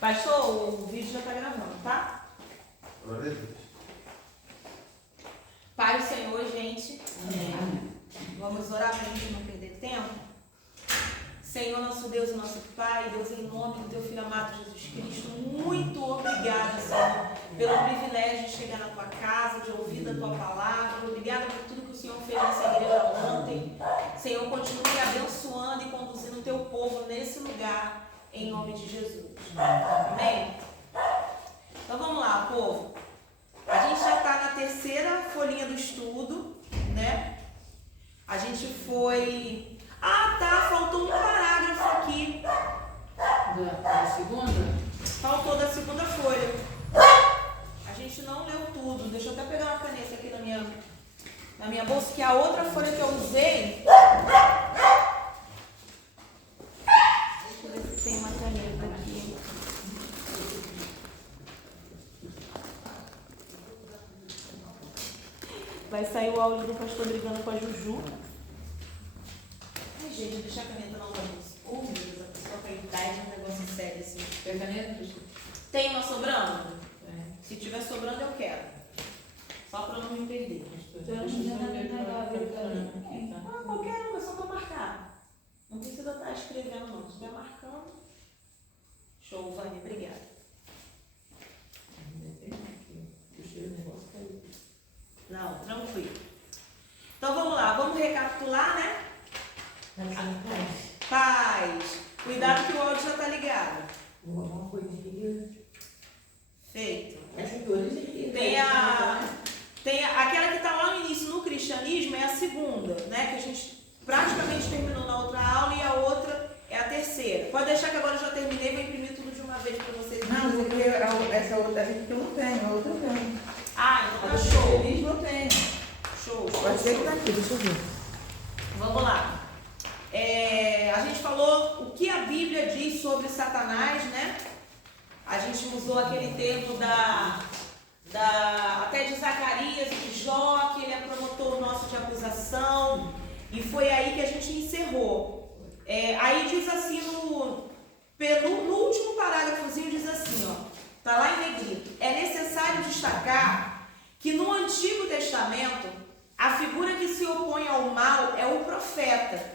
Pastor, o vídeo já está gravando, tá? Glória a Deus. Pai do Senhor, gente. Vamos orar para a gente não perder tempo. Senhor, nosso Deus e nosso Pai, Deus, em nome do Teu Filho amado Jesus Cristo, muito obrigada, Senhor, pelo privilégio de chegar na Tua casa, de ouvir da Tua palavra. Obrigada por tudo que o Senhor fez nessa igreja ontem. Senhor, continue abençoando e conduzindo o Teu povo nesse lugar, em nome de Jesus. Amém? Então vamos lá, povo. A gente já está na terceira folhinha do estudo, né? A gente foi... Ah, tá, faltou um parágrafo aqui. Da segunda? Faltou da segunda folha. A gente não leu tudo. Deixa eu até pegar uma caneta aqui na minha bolsa, que a outra folha que eu usei... Deixa eu ver se tem uma caneta aqui. Vai sair o áudio do pastor brigando com a Juju. Ai, gente, deixar a caneta na bolsa. Oh, meu Deus, a pessoa com a idade é um negócio sério assim. Tem caneta, Cristian? Tem uma sobrando? É. Se tiver sobrando, eu quero. Só para não me perder. Ah, qualquer uma, só para marcar. Não precisa estar escrevendo, não. Se estiver marcando. Show, Vânia, obrigada. Puxei o negócio, caiu. Não, tranquilo. Então vamos lá, vamos recapitular, né? Paz. Cuidado que o áudio já está ligado. Vou arrumar uma coisinha. Feito. Tem Tem aquela que está lá no início no cristianismo, é a segunda, né? Que a gente praticamente terminou na outra aula e a outra é a terceira. Pode deixar que agora eu já terminei, vou imprimir tudo de uma vez para vocês. Não, porque essa outra gente que eu não tenho, a outra eu tenho. Ah, então A tá do show. cristianismo eu tenho. Show. Pode ser que tá aqui, deixa eu ver. Vamos lá. A gente falou o que a Bíblia diz sobre Satanás, né? A gente usou aquele termo até de Zacarias e de Jó, que ele é promotor nosso de acusação, e foi aí que a gente encerrou. Aí diz assim, no último parágrafozinho diz assim, ó, tá lá em negrito: é necessário destacar que no Antigo Testamento a figura que se opõe ao mal é o profeta,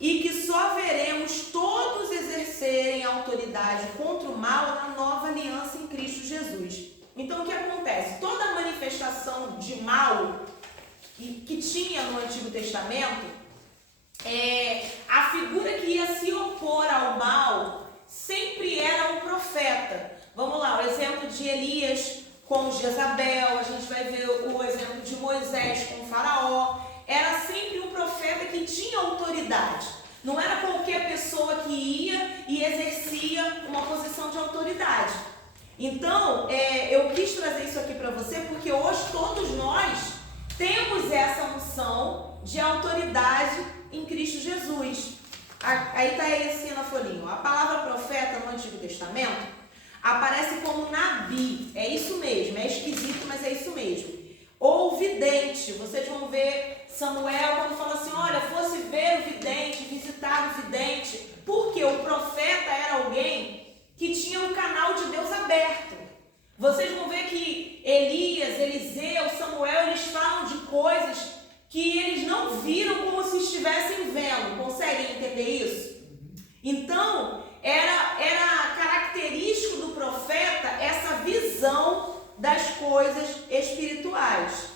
e que só veremos todos exercerem autoridade contra o mal na nova aliança em Cristo Jesus. Então o que acontece? Toda manifestação de mal que tinha no Antigo Testamento, a figura que ia se opor ao mal sempre era o profeta. Vamos lá, o exemplo de Elias com Jezabel, a gente vai ver o exemplo de Moisés com Faraó. Era sempre um profeta que tinha autoridade. Não era qualquer pessoa que ia e exercia uma posição de autoridade. Então, eu quis trazer isso aqui para você porque hoje todos nós temos essa unção de autoridade em Cristo Jesus. Aí está aí assim na folhinha. A palavra profeta no Antigo Testamento aparece como nabi. É isso mesmo, é esquisito, mas é isso mesmo. Ou vidente. Vocês vão ver Samuel quando fala assim, olha, fosse ver o vidente, visitar o vidente. Porque o profeta era alguém que tinha um canal de Deus aberto. Vocês vão ver que Elias, Eliseu, Samuel, eles falam de coisas que eles não viram como se estivessem vendo. Conseguem entender isso? Então, era característico do profeta essa visão das coisas espirituais.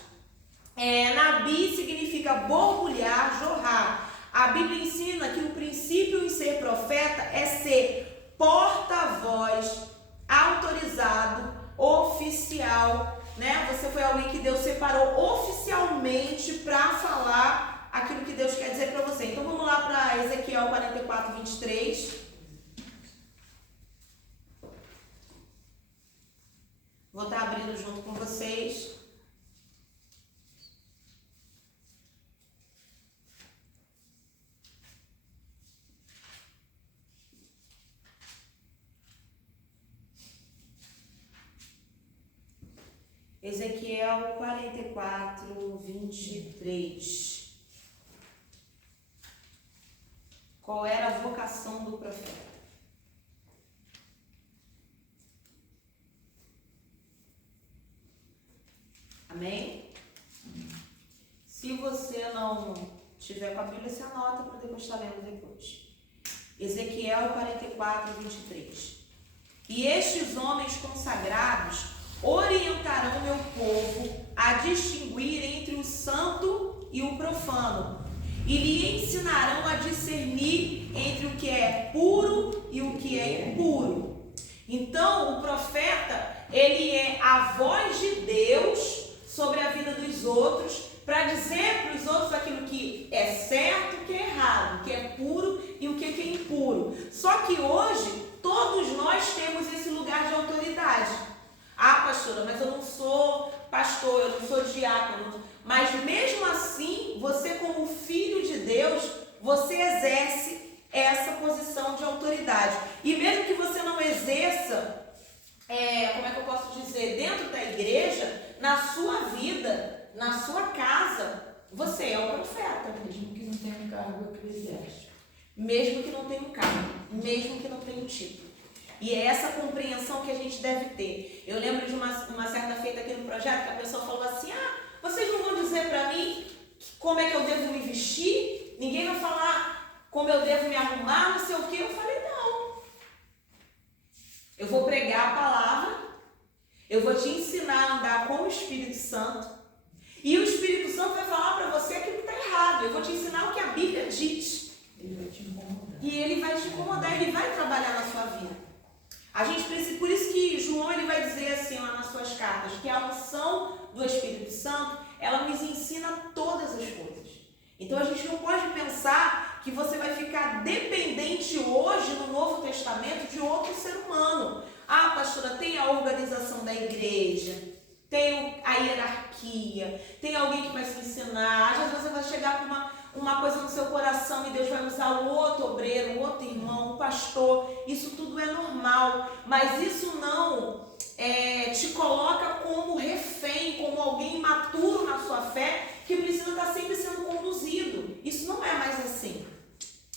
Nabi significa borbulhar, jorrar. A Bíblia ensina que o princípio em ser profeta é ser porta-voz, autorizado, oficial, né? Você foi alguém que Deus separou oficialmente para falar aquilo que Deus quer dizer para você. Então vamos lá para Ezequiel 44, 23. Vou estar abrindo junto com vocês. Ezequiel 44, 23. Qual era a vocação do profeta? tiver com a Bíblia, você anota para depois estar lendo depois. Ezequiel 44, 23. E estes homens consagrados orientarão meu povo a distinguir entre o santo e o profano, e lhe ensinarão a discernir entre o que é puro e o que é impuro. Então, o profeta, ele é a voz de Deus sobre a vida dos outros, para dizer para os outros aquilo que é certo, o que é errado, o que é puro e o que é impuro. Só que hoje, todos nós temos esse lugar de autoridade. Ah, pastora, mas eu não sou pastor, eu não sou diácono. Mas mesmo assim, você como filho de Deus, você exerce essa posição de autoridade. E mesmo que você não exerça, como é que eu posso dizer, dentro da igreja, na sua vida, na sua casa, você é o profeta. Mesmo que não tenha um cargo eclesiástico. Mesmo que não tenha um cargo, mesmo que não tenha um título. E é essa compreensão que a gente deve ter. Eu lembro de uma certa feita aqui no projeto, que a pessoa falou assim, vocês não vão dizer para mim como é que eu devo me vestir? Ninguém vai falar como eu devo me arrumar, não sei o quê. Eu falei, não. Eu vou pregar a palavra, eu vou te ensinar a andar com o Espírito Santo, e o Espírito Santo vai falar para você aquilo que está errado. Eu vou te ensinar o que a Bíblia diz. Ele vai te incomodar. E ele vai te incomodar, ele vai trabalhar na sua vida. A gente precisa, por isso que João ele vai dizer assim lá nas suas cartas, que a unção do Espírito Santo, ela nos ensina todas as coisas. Então a gente não pode pensar que você vai ficar dependente hoje no Novo Testamento de outro ser humano. Ah, pastora, tem a organização da igreja, tem a hierarquia, tem alguém que vai se ensinar. Às vezes você vai chegar com uma coisa no seu coração e Deus vai usar o outro obreiro, o outro irmão, o pastor. Isso tudo é normal, mas isso não te coloca como refém, como alguém imaturo na sua fé, que precisa estar sempre sendo conduzido. Isso não é mais assim.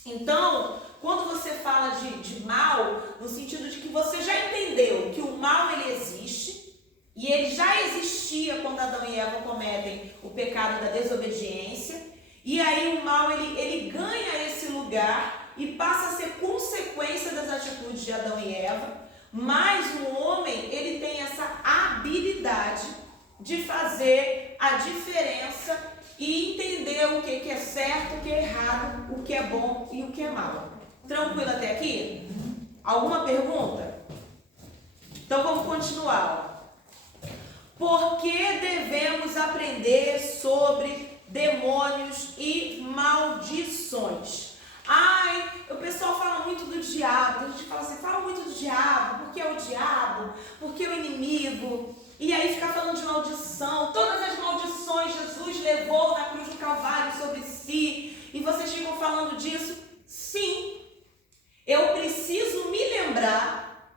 Então, quando você fala de mal, no sentido de que você já entendeu que o mal ele existe, e ele já existia quando Adão e Eva cometem o pecado da desobediência, e aí o mal ele ganha esse lugar e passa a ser consequência das atitudes de Adão e Eva, mas o homem ele tem essa habilidade de fazer a diferença e entender o que é certo, o que é errado, o que é bom e o que é mal. Tranquilo até aqui? Alguma pergunta? Então vamos continuar. Por que devemos aprender sobre demônios e maldições? O pessoal fala muito do diabo. A gente fala assim, fala muito do diabo, porque é o diabo, porque é o inimigo. E aí fica falando de maldição. Todas as maldições Jesus levou na cruz do Calvário sobre si. E vocês ficam falando disso? Sim. Eu preciso me lembrar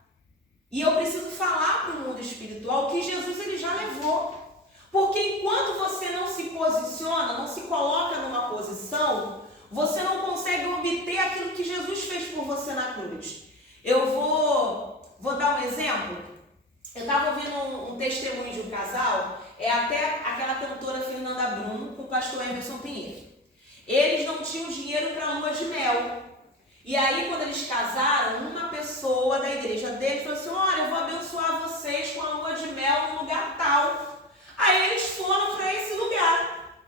e eu preciso falar para o mundo espiritual que Jesus ele já levou. Porque enquanto você não se posiciona, não se coloca numa posição, você não consegue obter aquilo que Jesus fez por você na cruz. Eu vou dar um exemplo. Eu estava ouvindo um testemunho de um casal, até aquela cantora Fernanda Brum com o pastor Emerson Pinheiro. Eles não tinham dinheiro para a lua de mel. E aí, quando eles casaram, uma pessoa da igreja dele falou assim, olha, eu vou abençoar vocês com a lua de mel num lugar tal. Aí eles foram para esse lugar.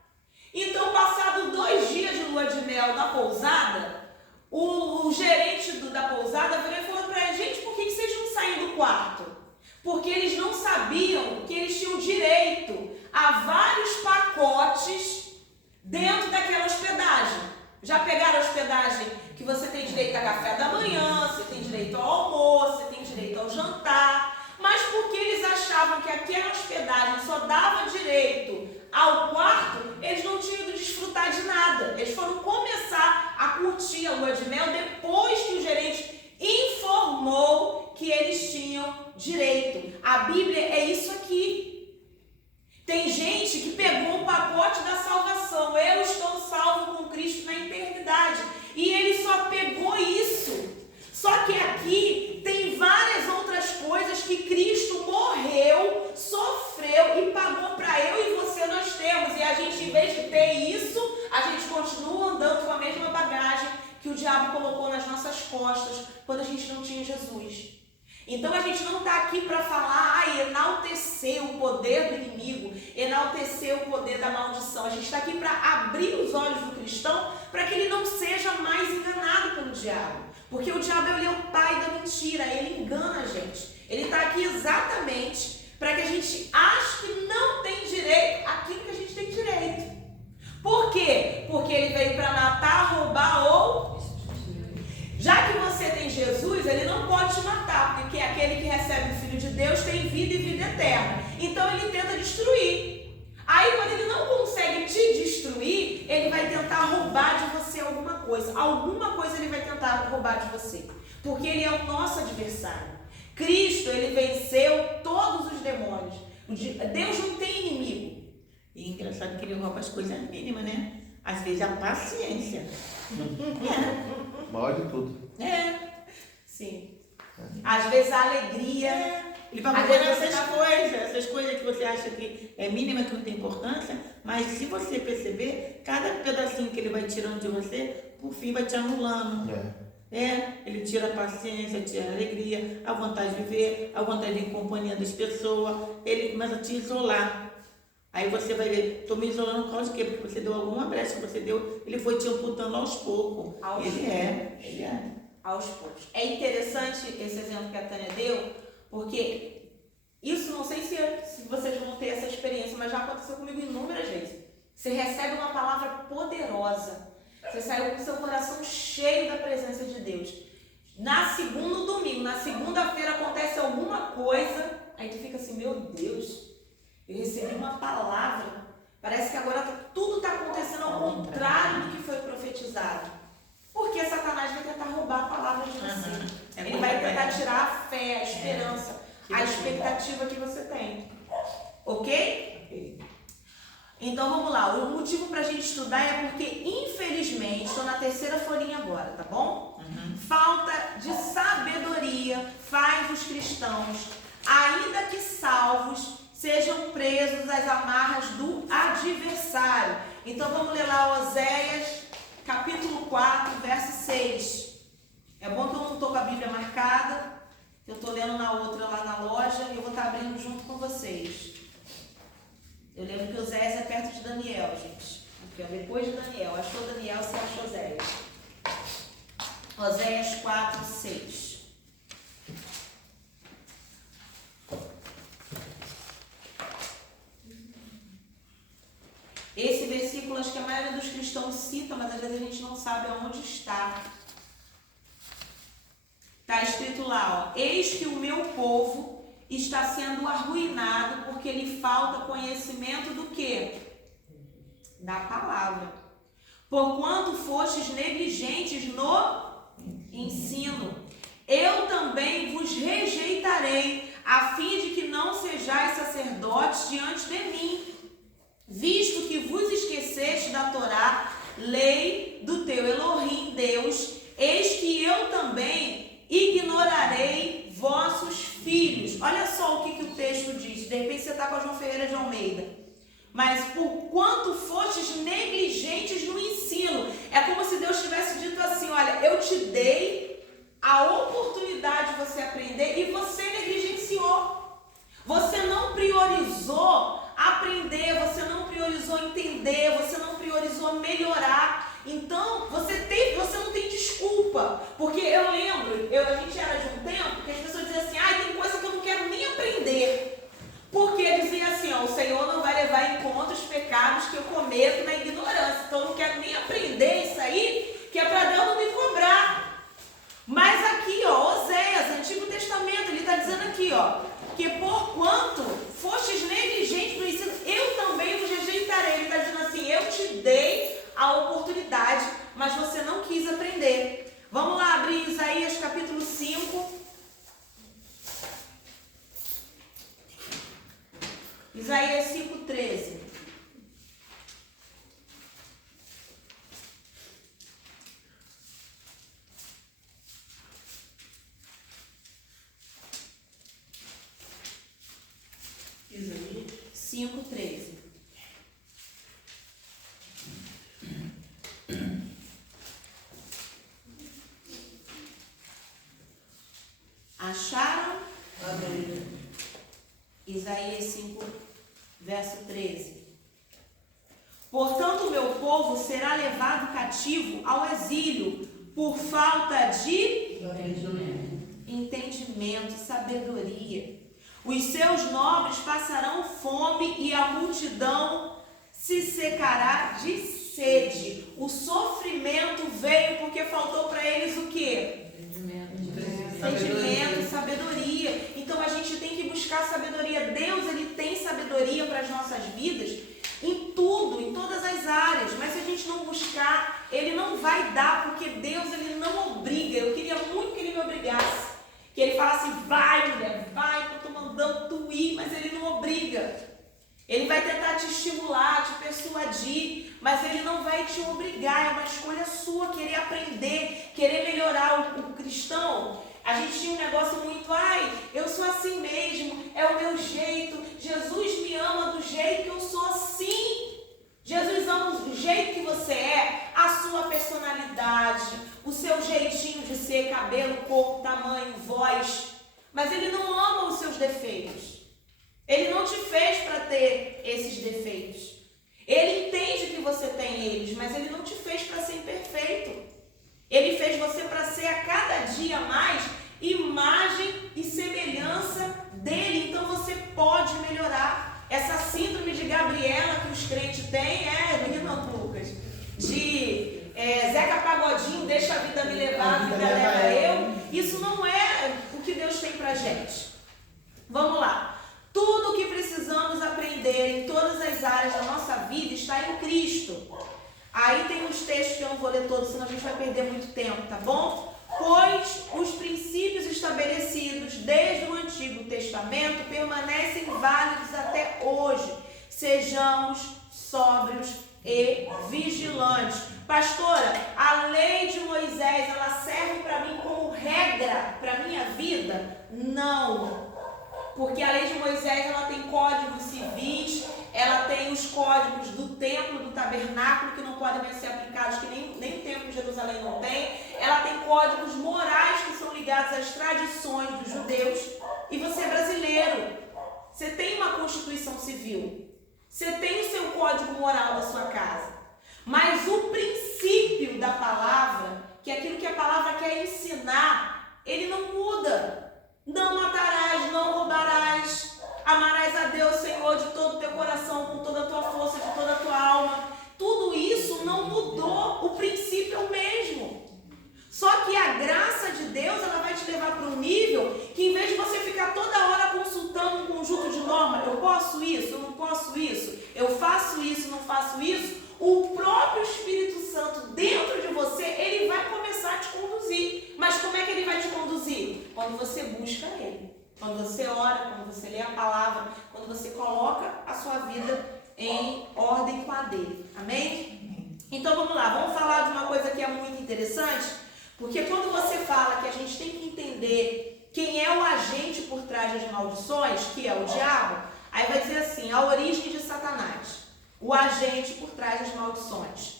Então, passado 2 dias de lua de mel na pousada, o gerente da pousada virou e falou para a gente, por que vocês não saem do quarto? Porque eles não sabiam que eles tinham direito a vários pacotes dentro daquela hospedagem. Já pegaram a hospedagem que você tem direito a café da manhã, você tem direito ao almoço, você tem direito ao jantar, mas porque eles achavam que aquela hospedagem só dava direito ao quarto, eles não tinham ido desfrutar de nada. Eles foram começar a curtir a lua de mel depois que o gerente informou que eles tinham direito. A Bíblia é isso aqui. Tem gente que pegou o pacote da salvação. Eu estou salvo com Cristo na eternidade. E ele só pegou isso. Só que aqui tem várias outras coisas que Cristo morreu, sofreu e pagou para eu e você nós temos. E a gente, em vez de ter isso, a gente continua costas quando a gente não tinha Jesus. Então a gente não está aqui para falar, enaltecer o poder do inimigo, enaltecer o poder da maldição. A gente está aqui para abrir os olhos do cristão para que ele não seja mais enganado pelo diabo. Porque o diabo ele é o pai da mentira, ele engana a gente. Ele está aqui exatamente para que a gente ache que não tem direito àquilo que a gente tem direito. Por quê? Porque ele veio para matar, roubar ou... Já que você tem Jesus, ele não pode te matar, porque aquele que recebe o Filho de Deus tem vida e vida eterna. Então ele tenta destruir. Aí quando ele não consegue te destruir, ele vai tentar roubar de você alguma coisa. Alguma coisa ele vai tentar roubar de você. Porque ele é o nosso adversário. Cristo, ele venceu todos os demônios. Deus não tem inimigo. E engraçado que ele rouba as coisas mínimas, né? Às vezes a paciência. Maior de tudo. Sim. Às vezes a alegria. Ele vai fazer essas coisas que você acha que é mínima, que não tem importância, mas se você perceber, cada pedacinho que ele vai tirando de você, por fim vai te anulando. Ele tira a paciência, tira a alegria, a vontade de viver, a vontade de ir em companhia das pessoas, ele começa a te isolar. Aí você vai ver, estou me isolando por causa de quê? Porque você deu alguma brecha que você deu, ele foi te amputando aos poucos. Ele é. Aos poucos. É interessante esse exemplo que a Tânia deu, porque isso, não sei se vocês vão ter essa experiência, mas já aconteceu comigo inúmeras vezes. Você recebe uma palavra poderosa, você saiu com seu coração cheio da presença de Deus. Na segunda, domingo, na segunda-feira acontece alguma coisa, aí tu fica assim, meu Deus, eu recebi uma palavra, parece que agora tudo está acontecendo ao contrário do que foi profetizado. Porque Satanás vai tentar roubar a palavra de você. Ele vai tentar tirar a fé, a esperança, a expectativa que você tem. Ok? Então vamos lá. O motivo para a gente estudar é porque, infelizmente, estou na terceira folhinha agora, tá bom? Falta de sabedoria faz os cristãos, ainda que salvos, sejam presos às amarras do adversário. Então vamos ler lá Oséias, capítulo 4, verso 6. É bom que eu não estou com a Bíblia marcada, eu estou lendo na outra lá na loja e eu vou estar abrindo junto com vocês. Eu lembro que Oséias é perto de Daniel, gente. Aqui, ó, depois de Daniel. Achou Daniel, você achou Oséias. Oséias 4, 6. Esse versículo, acho que a maioria dos cristãos cita, mas às vezes a gente não sabe aonde está. Está escrito lá, ó, eis que o meu povo está sendo arruinado porque lhe falta conhecimento do quê? Da palavra. Porquanto fostes negligentes no ensino, eu também vos rejeitarei, a fim de que não sejais sacerdotes diante de mim, visto que vos esqueceste da Torá, lei do teu Elohim, Deus, eis que eu também ignorarei vossos filhos. Olha só o que o texto diz. De repente você está com a João Ferreira de Almeida. Mas por quanto fostes negligentes no ensino. É como se Deus tivesse dito assim, olha, eu te dei a oportunidade de você aprender e você negligenciou. Você não priorizou aprender, você não priorizou entender, você não priorizou melhorar. Então, você não tem desculpa. Porque eu lembro, a gente era de um tempo que as pessoas diziam assim, tem coisa que eu não quero nem aprender. Porque dizia assim, ó, o Senhor não vai levar em conta os pecados que eu cometo na ignorância. Então, eu não quero nem aprender isso aí, que é para Deus não me cobrar. Mas aqui, ó, Oséias, Antigo Testamento, ele está dizendo aqui, ó, que porquanto fostes negligentes no ensino, eu também vos rejeitarei. Ele está dizendo assim, eu te dei a oportunidade, mas você não quis aprender. Vamos lá abrir Isaías capítulo 5. Isaías 5:13. Isaías 5:13. Acharam? Amém. Isaías 5, verso 13. Portanto, o meu povo será levado cativo ao exílio por falta de entendimento, sabedoria. Os seus nobres passarão fome e a multidão se secará de sede. O sofrimento veio porque faltou para eles o quê? Entendimento, sabedoria. Então a gente tem que buscar sabedoria. Deus, ele tem sabedoria para as nossas vidas em tudo, em todas as áreas. Mas se a gente não buscar, ele não vai dar, porque Deus, ele não obriga. Eu queria muito que ele me obrigasse. Que ele falasse, vai mulher, vai, que eu estou mandando tu ir, mas ele não obriga. Ele vai tentar te estimular, te persuadir, mas ele não vai te obrigar. É uma escolha sua, querer aprender, querer melhorar o cristão. A gente tinha um negócio muito, eu sou assim mesmo, é o meu jeito, Jesus me ama do jeito que eu sou assim. Jesus ama do jeito que você é, a sua personalidade, o seu jeitinho de ser, cabelo, corpo, tamanho, voz. Mas ele não ama os seus defeitos. Ele não te fez para ter esses defeitos. Ele entende que você tem eles, mas ele não te fez para ser imperfeito. Ele fez você para ser a cada dia mais imagem e semelhança dele. Então você pode melhorar. Essa síndrome de Gabriela que os crentes têm, menino Lucas, de Zeca Pagodinho, deixa a vida me levar, a vida leva eu. Isso não é o que Deus tem pra gente. Vamos lá. Tudo o que precisamos aprender em todas as áreas da nossa vida está em Cristo. Aí tem uns textos que eu não vou ler todos, senão a gente vai perder muito tempo, tá bom? Pois os princípios estabelecidos desde o Antigo Testamento permanecem válidos até hoje. Sejamos sóbrios e vigilantes. Pastora, a lei de Moisés, ela serve para mim como regra para minha vida? Não. Porque a lei de Moisés, ela tem códigos civis, ela tem os códigos do templo, do tabernáculo, que não podem mais ser aplicados, que nem o templo de Jerusalém não tem. Ela tem códigos morais que são ligados às tradições dos judeus. E você é brasileiro. Você tem uma constituição civil. Você tem o seu código moral da sua casa. Mas o princípio da palavra, que é aquilo que a palavra quer ensinar, ele não muda. Não matarás, não roubarás, amarás a Deus, Senhor, de todo o teu coração, com toda a tua força, de toda a tua alma. Tudo isso não mudou, o princípio é o mesmo. Só que a graça de Deus, ela vai te levar para um nível que, em vez de você ficar toda hora consultando um conjunto de normas, eu posso isso, eu não posso isso, eu faço isso, não faço isso, o próprio Espírito Santo dentro de você, ele vai começar a te conduzir. Mas como é que ele vai te conduzir? Quando você busca ele, quando você ora, quando você lê a palavra, quando você coloca a sua vida em ordem com a dele. Amém? Então vamos lá, vamos falar de uma coisa que é muito interessante, porque quando você fala que a gente tem que entender quem é o agente por trás das maldições, que é o diabo, aí vai dizer assim, a origem de Satanás. O agente por trás das maldições.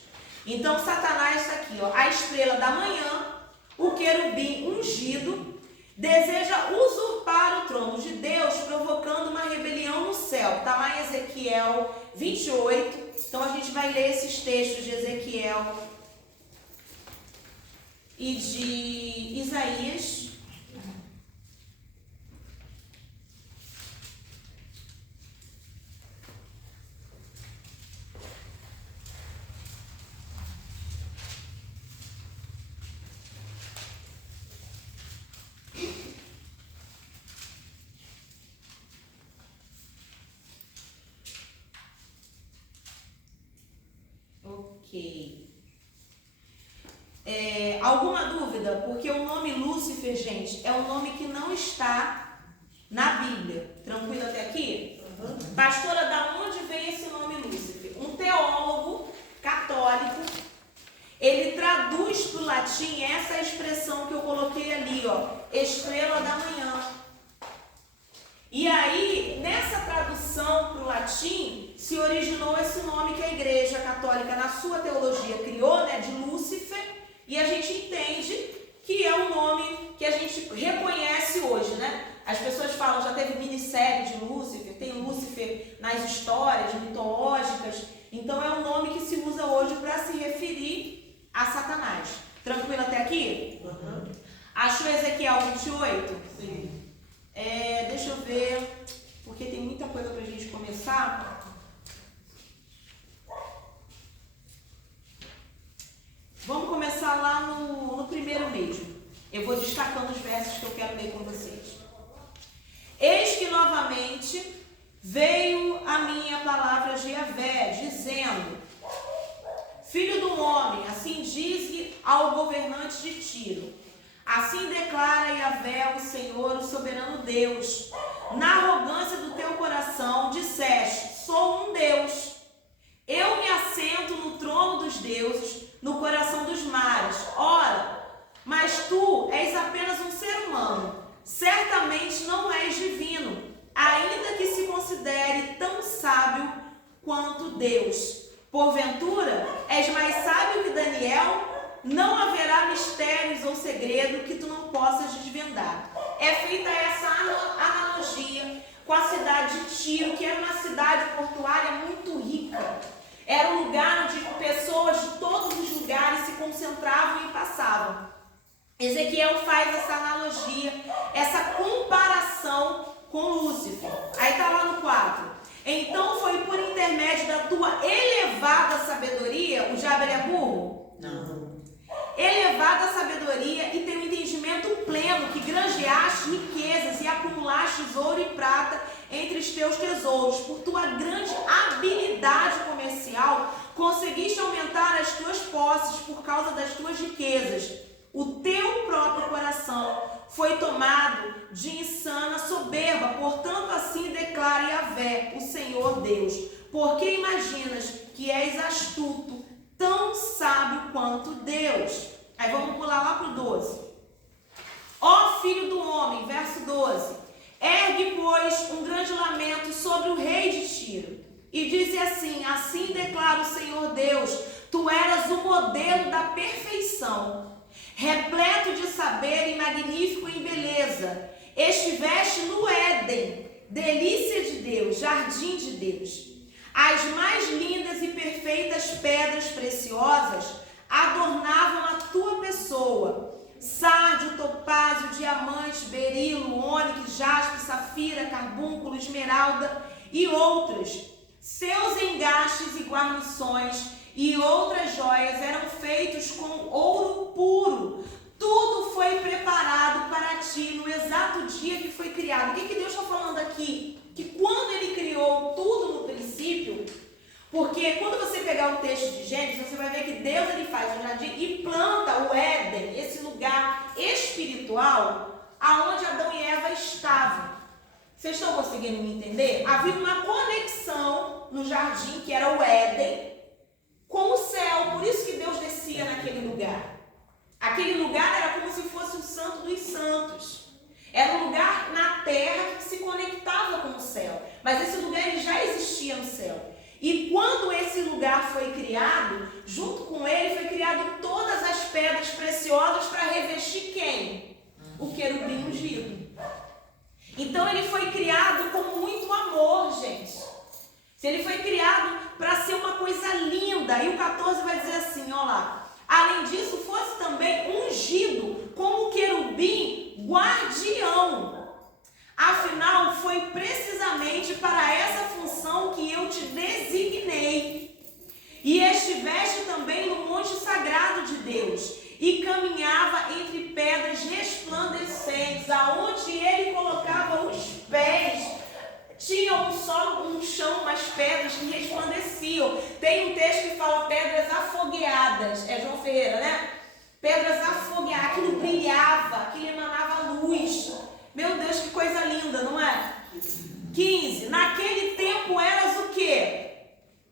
Então, Satanás está aqui, a estrela da manhã, o querubim ungido, deseja usurpar o trono de Deus, provocando uma rebelião no céu. Está lá em Ezequiel 28. Então, a gente vai ler esses textos de Ezequiel e de Isaías. Alguma dúvida? Porque o nome Lúcifer, gente, é um nome que não está na Bíblia. Tranquilo até aqui? Pastora, da onde vem esse nome Lúcifer? Um teólogo católico, ele traduz para o latim essa expressão que eu coloquei ali, estrela da manhã. E aí, nessa tradução para o latim, se originou esse nome que a Igreja Católica, na sua teologia, criou, de Lúcifer, e a gente entende que é um nome que a gente reconhece hoje. As pessoas falam, já teve minissérie de Lúcifer, tem Lúcifer nas histórias mitológicas. Então é um nome que se usa hoje para se referir a Satanás. Tranquilo até aqui? Uhum. Achou Ezequiel 28? Sim. Deixa eu ver, porque tem muita coisa para a gente começar. Vamos começar lá no primeiro mesmo. Eu vou destacando os versos que eu quero ler com vocês. Eis que novamente veio a minha palavra de Yahvé, dizendo: Filho do homem, assim dize ao governante de Tiro. Assim declara Yahvé, o Senhor, o soberano Deus. Na arrogância do teu coração disseste: sou um Deus. Eu me assento no trono dos deuses, no coração dos mares. Ora, mas tu és apenas um ser humano. Certamente não és divino, ainda que se considere tão sábio quanto Deus. Porventura, és mais sábio que Daniel? Não haverá mistérios ou segredo que tu não possas desvendar. É feita essa analogia com a cidade de Tiro, que era uma cidade portuária muito rica. Era um lugar onde pessoas de todos os lugares se concentravam e passavam. Ezequiel faz essa analogia, essa comparação com Lúcifer. Aí está lá no 4. Então foi por intermédio da tua elevada sabedoria, o diabo é burro? Não. Elevada sabedoria e tem um entendimento pleno que granjeaste riquezas e acumulaste ouro e prata entre os teus tesouros. Por tua grande habilidade comercial, conseguiste aumentar as tuas posses por causa das tuas riquezas. O teu próprio coração foi tomado de insana soberba, portanto assim declara Yahvé, o Senhor Deus. Porque imaginas que és astuto, tão sábio quanto Deus. Aí vamos pular lá para o 12. Ó filho do homem, verso 12. Ergue, pois, um grande lamento sobre o rei de Tiro. E diz assim, assim declara o Senhor Deus, tu eras o modelo da perfeição, repleto de saber e magnífico em beleza. Estiveste no Éden, delícia de Deus, jardim de Deus. As mais lindas e perfeitas pedras preciosas adornavam a tua pessoa. Sárdio, topázio, diamante, berilo, ônix, jaspe, safira, carbúnculo, esmeralda e outras. Seus engastes e guarnições e outras joias eram feitos com ouro puro. Tudo foi preparado para ti no exato dia que foi criado. O que Deus está falando aqui? Que quando Ele criou tudo no princípio, porque quando você pegar o texto de Gênesis, você vai ver que Deus ele faz o jardim e planta o Éden, esse lugar espiritual, aonde Adão e Eva estavam. Vocês estão conseguindo me entender? Havia uma conexão no jardim, que era o Éden, com o céu. Por isso que Deus descia naquele lugar. Aquele lugar era como se fosse o Santo dos Santos. Era um lugar na terra que se conectava com o céu. Mas esse lugar ele já existia no céu. E quando esse lugar foi criado, junto com ele foi criado todas as pedras preciosas para revestir quem? O querubim ungido. Então ele foi criado com muito amor, gente. Ele foi criado para ser uma coisa linda. E o 14 vai dizer assim, ó lá. Além disso, fosse também ungido como querubim guardião. Afinal, foi precisamente para essa função que eu te designei. E estiveste também no monte sagrado de Deus, e caminhava entre pedras resplandecentes, aonde ele colocava os pés. Tinha um chão, umas pedras que resplandeciam. Tem um texto que fala pedras afogueadas. É João Ferreira, né? Pedras afogueadas. Aquilo brilhava, aquilo emanava luz. Meu Deus, que coisa linda, não é? 15. Naquele tempo eras o quê?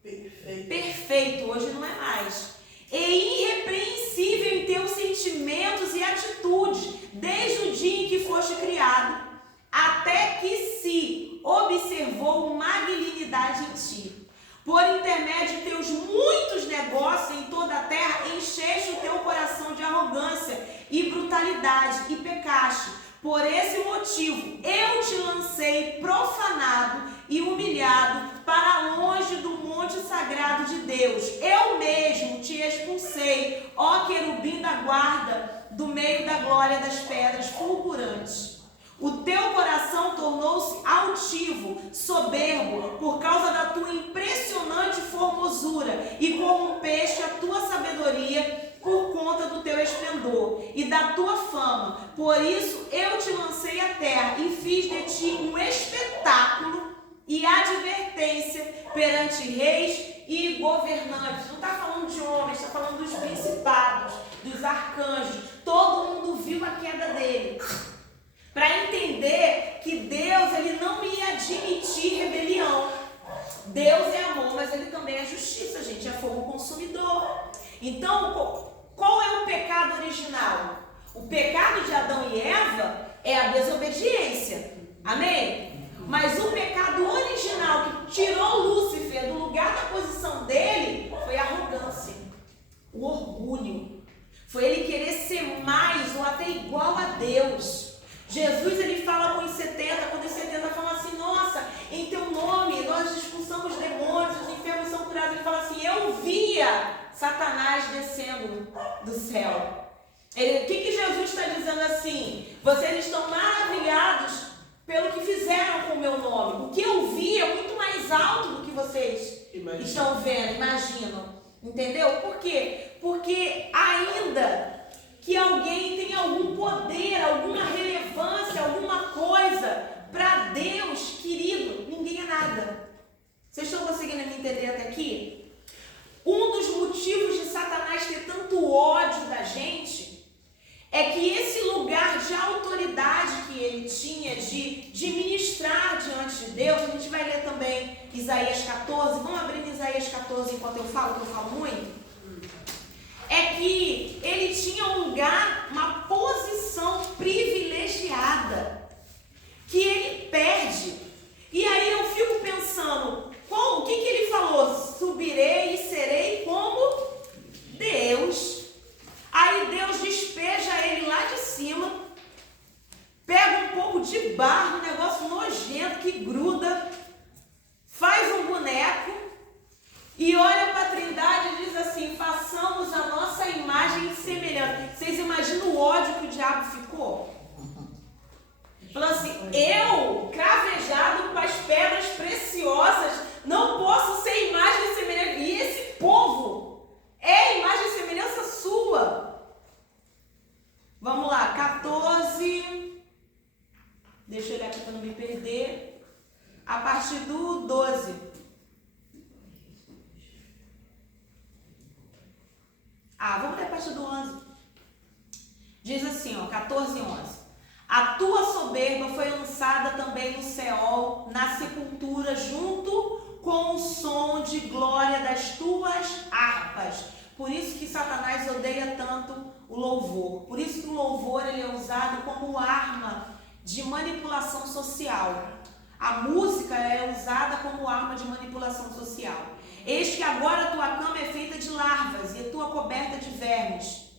Perfeito. Perfeito. Hoje não é mais. E irrepreensível em teus sentimentos e atitudes, desde o dia em que foste criado, até que se observou magnanimidade em ti. Por intermédio de teus muitos negócios em toda a terra, encheste o teu coração de arrogância e brutalidade, e pecaste. Por esse motivo, eu te lancei profanado e humilhado para longe do monte sagrado de Deus. Eu mesmo te expulsei, ó querubim da guarda, do meio da glória das pedras fulgurantes. O teu coração tornou-se altivo, soberbo, por causa da tua impressionante formosura, e corrompeste a tua sabedoria por conta do teu esplendor e da tua fama. Por isso eu te lancei à terra e fiz de ti um espetáculo e advertência perante reis e governantes. Não está falando de homens, está falando dos principados, dos arcanjos. Todo mundo viu a queda dele. Para entender que Deus, ele não ia admitir rebelião. Deus é amor, mas ele também é justiça, gente, é fogo consumidor. Então, qual é o pecado original? O pecado de Adão e Eva é a desobediência. Amém? Mas o pecado original que tirou Lúcifer do lugar da posição dele foi a arrogância, o orgulho. Foi ele querer ser mais ou até igual a Deus. Jesus, ele fala com os 70, quando os 70 falam assim, nossa, em teu nome nós expulsamos demônios, os enfermos são curados. Ele fala assim, eu via Satanás descendo do céu. O que Jesus está dizendo assim? Vocês estão maravilhados pelo que fizeram com o meu nome. O que eu vi é muito mais alto do que vocês estão vendo, imaginam. Entendeu? Por quê? Porque ainda que alguém tenha algum poder, alguma relevância, alguma coisa, para Deus, querido, ninguém é nada. Vocês estão conseguindo me entender até aqui? Um dos motivos de Satanás ter tanto ódio da gente é que esse lugar de autoridade que ele tinha de ministrar diante de Deus, a gente vai ler também Isaías 14, vamos abrir Isaías 14 enquanto eu falo, que eu falo muito. É que ele tinha um lugar, uma posição privilegiada, que ele perde. E aí eu fico pensando, o que ele falou? Subirei e serei como Deus. Aí Deus despeja ele lá de cima, pega um pouco de barro, um negócio nojento que gruda, faz um boneco, e olha para a Trindade e diz assim, façamos a nossa imagem e semelhança. Vocês imaginam o ódio que o diabo ficou? Falando assim, eu, cravejado com as pedras preciosas, não posso ser imagem e semelhança. E esse povo é imagem e semelhança sua. Vamos lá, 14. Deixa eu olhar aqui para não me perder. A partir do 12. Vamos ler a partir do 11. Diz assim, 14 e 11. A tua soberba foi lançada também no Seol, na sepultura, junto com o som de glória das tuas harpas. Por isso que Satanás odeia tanto o louvor. Por isso que o louvor ele é usado como arma de manipulação social. A música é usada como arma de manipulação social. Eis que agora a tua cama é feita de larvas e a tua coberta de vermes.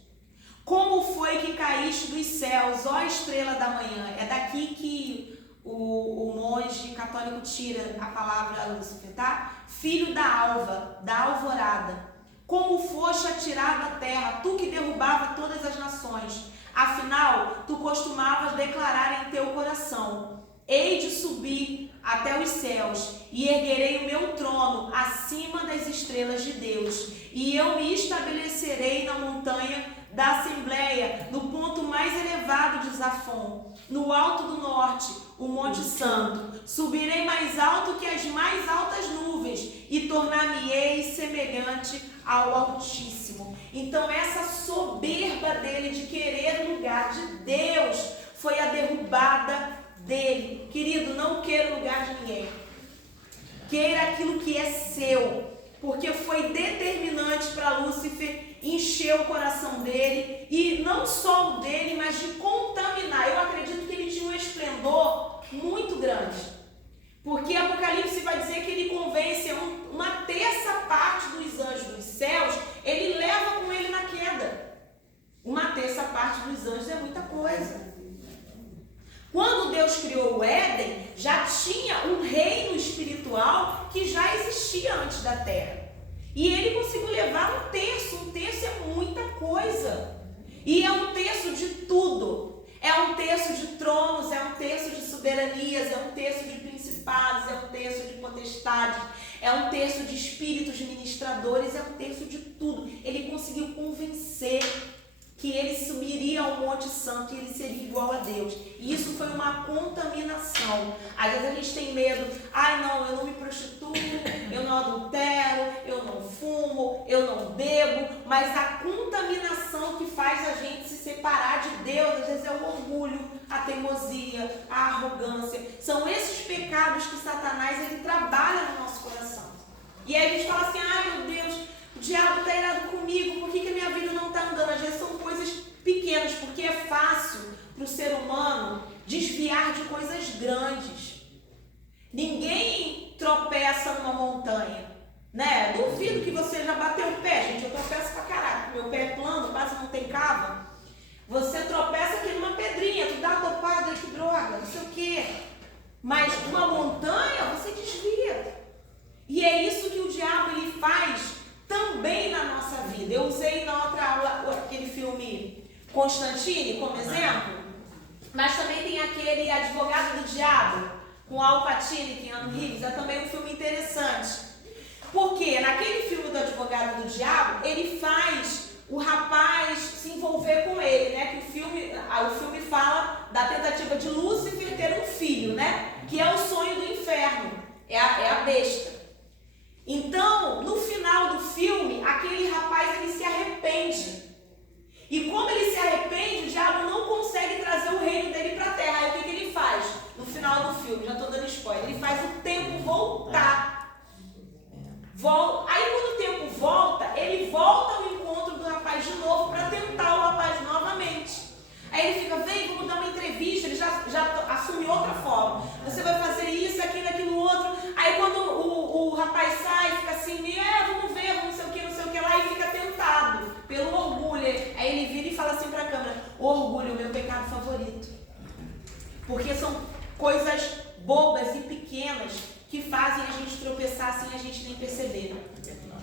Como foi que caíste dos céus, ó estrela da manhã? É daqui que o monge católico tira a palavra Lúcifer, tá? Filho da alva, da alvorada. Como foste atirado à terra, tu que derrubava todas as nações. Afinal, tu costumavas declarar em teu coração, hei de subir até os céus e erguerei o meu trono acima das estrelas de Deus. E eu me estabelecerei na montanha da Assembleia, no ponto mais elevado de Zafon, no alto do norte, o Monte Santo. Subirei mais alto que as mais altas nuvens e tornar-me-ei semelhante ao Altíssimo. Então essa soberba dele de querer o lugar de Deus foi a derrubada dele. Querido, não queira o lugar de ninguém. Queira aquilo que é seu, porque foi determinante para Lúcifer encher o coração dele, e não só o dele, mas de contaminar. Eu acredito que ele tinha um esplendor muito grande, porque Apocalipse vai dizer que ele convence uma terça parte dos anjos dos céus, ele leva com ele na queda. Uma terça parte dos anjos é muita coisa. Deus criou o Éden, já tinha um reino espiritual que já existia antes da terra. E ele conseguiu levar um terço é muita coisa. E é um terço de tudo. É um terço de tronos, é um terço de soberanias, é um terço de principados, é um terço de potestades, é um terço de espíritos ministradores, é um terço de tudo. Ele conseguiu convencer que ele subiria ao Monte Santo e ele seria igual a Deus. E isso foi uma contaminação. Às vezes a gente tem medo, não, eu não me prostituo, eu não adultero, eu não fumo, eu não bebo, mas a contaminação que faz a gente se separar de Deus, às vezes é o orgulho, a teimosia, a arrogância. São esses pecados que Satanás ele trabalha no nosso coração. E aí a gente fala assim, meu Deus, o diabo está irado comigo, por que a minha vida não está andando? Às vezes são coisas pequenas, porque é fácil para o ser humano desviar de coisas grandes. Ninguém tropeça numa montanha, né? Duvido que você já bateu o pé, gente, eu tropeço pra caraca, meu pé é plano, quase não tem cava. Você tropeça aqui numa pedrinha, tu dá uma topada, que droga, não sei o quê. Mas uma montanha, você desvia. E é isso que o diabo ele faz também na nossa vida. Eu usei na outra aula aquele filme Constantine como exemplo, mas também tem aquele Advogado do Diabo, com Al Pacino e Keanu Reeves, é também um filme interessante. Porque naquele filme do Advogado do Diabo, ele faz o rapaz se envolver com ele, né? Que o filme fala da tentativa de Lúcifer ter um filho, né? Que é o sonho do inferno, é a besta. Então, no final do filme, aquele rapaz ele se arrepende. E como ele se arrepende, o diabo não consegue trazer o reino dele para a terra. Aí o que ele faz? No final do filme, já estou dando spoiler, ele faz o tempo voltar. Aí quando o tempo volta, ele volta ao encontro do rapaz de novo para tentar o rapaz novamente. Aí ele fica, vem, vamos dar uma entrevista, ele já assume outra forma. Você vai fazer isso, aquilo, outro. Aí quando o rapaz sai, fica assim, vamos ver, não sei o que lá, e fica tentado pelo orgulho. Aí ele vira e fala assim para a câmera, orgulho, meu pecado favorito. Porque são coisas bobas e pequenas que fazem a gente tropeçar sem a gente nem perceber.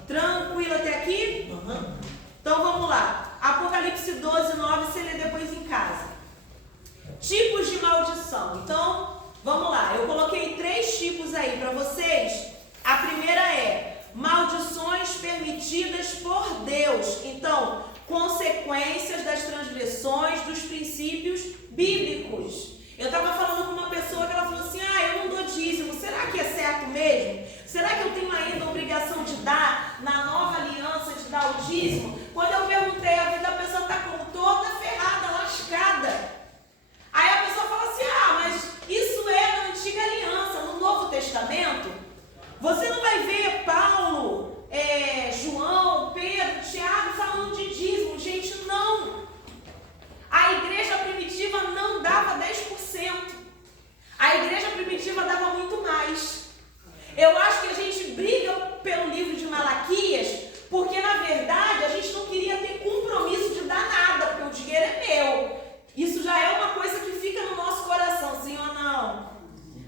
Tranquilo até aqui? Uhum. Então vamos lá. Apocalipse 12, 9, você lê depois em casa. Tipos de maldição. Então, vamos lá. Eu coloquei 3 tipos aí para vocês. A primeira é maldições permitidas por Deus. Então, consequências das transgressões dos princípios bíblicos. Eu estava falando com uma pessoa que ela falou assim, eu não dou dízimo. Será que é certo mesmo? Será que eu tenho ainda a obrigação de dar na nova aliança, de dar o dízimo? Quando eu perguntei, a vida da pessoa está como toda ferrada, lascada. Aí a pessoa fala assim, mas isso é na antiga aliança, no Novo Testamento. Você não vai ver Paulo, João, Pedro, Tiago falando de dízimo. Gente, não. A igreja primitiva não dava 10%. A igreja primitiva dava muito mais. Eu acho que a gente briga pelo livro de Malaquias porque, na verdade, a gente não queria ter compromisso de dar nada, porque o dinheiro é meu. Isso já é uma coisa que fica no nosso coração, sim ou não?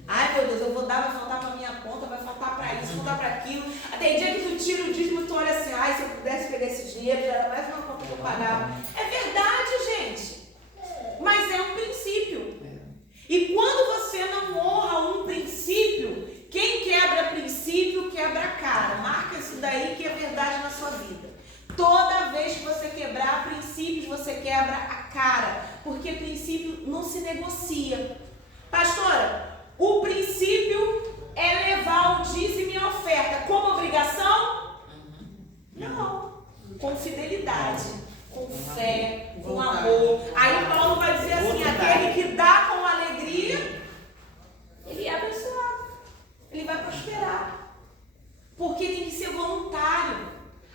Ai, meu Deus, eu vou dar, vai faltar para minha conta, vai faltar para isso, vai faltar para aquilo. Tem dia que tu tira o dízimo e tu olha assim, se eu pudesse pegar esse dinheiro, já era mais uma conta que eu pagava. É verdade, gente. Mas é um princípio. E quando você não honra um princípio, quem quebra princípio, quebra a cara. Marca isso daí que é verdade na sua vida. Toda vez que você quebrar princípios, você quebra a cara. Porque princípio não se negocia. Pastora, o princípio é levar o dízimo e a oferta como obrigação? Não. Com fidelidade, com fé, com amor. Aí Paulo vai dizer assim, aquele que dá com alegria, ele é abençoado. Ele vai prosperar. Porque tem que ser voluntário.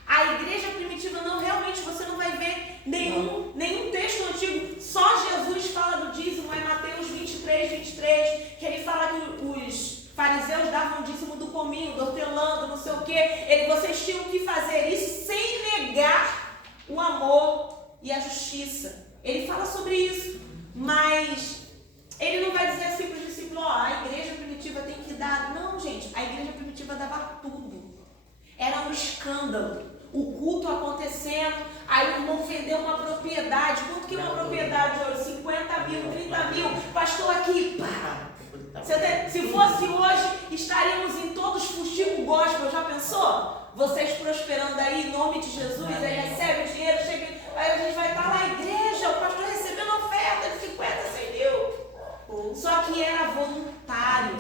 A igreja primitiva não, realmente você não vai ver nenhum texto antigo. Só Jesus fala do dízimo, é Mateus 23, que ele fala que os fariseus davam o dízimo do cominho, do hortelã, não sei o quê. Vocês tinham que fazer isso sem negar o amor e a justiça. Ele fala sobre isso, mas ele não vai dizer simplesmente estaríamos em todos fustigo gospel, já pensou? Vocês prosperando aí, em nome de Jesus, aí recebe o dinheiro, chega, aí a gente vai estar lá na igreja, o pastor recebendo oferta de 50, 100 mil. Só que era voluntário,